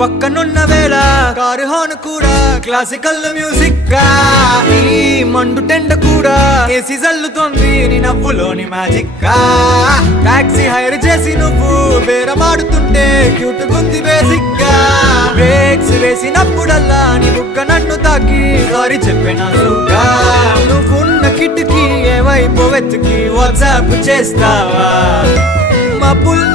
పక్కనున్న వేళ car horn కూడా క్లాసికల్ మ్యూజిక్ గా ఈ మండు టెండ కూడా ఏసీ జల్లుతోంది నీ నవ్వులోని మ్యాజిక్ గా టాక్సీ హైర్ చేసి నువ్వు బేరమాడుతుంటే క్యూట్ గుంది బేసిక్ గా బ్రేక్స్ వేసినప్పుడల్లా నీ బుగ్గ నన్ను తాకి సారీ చెప్పినగా నువ్వున్న కిటికీ ఏ వైపు వెతికి వాట్సాప్ చేస్తావా మా